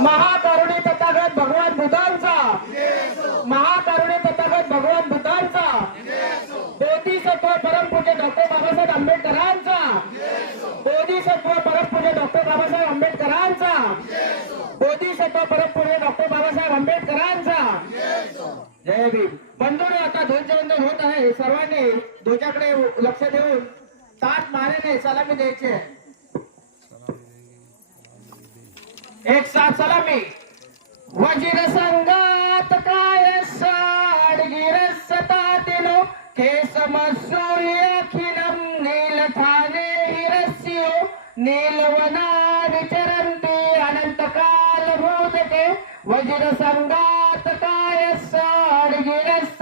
महाकरुणी तथागत भगवान बुद्धांचा, महाकरुणी तथागत भगवान बुद्धांचा, बोधिसत्व परमपूज्य डॉक्टर बाबासाहेब आंबेडकरांचा, बोधिसत्व परमपूज्य डॉक्टर बाबासाहेब आंबेडकरांचा, बोधिसत्व परमपूज्य डॉक्टर बाबासाहेब आंबेडकरांचा. जय भीम. बंधूंनो, आता ध्वजवंदन होत आहे. सर्वांनी ध्वजाकडे लक्ष देऊन ताट मानेने सलामी द्यायची. एक साथ सलामी. वजीर संगात काय साडगिरसतातिनो केसमसूर्यखिलं नीलथाने हिरस्यो नीलवना विचरन्ति अनन्तकालभूतके. वजीर संगात काय साडगिरस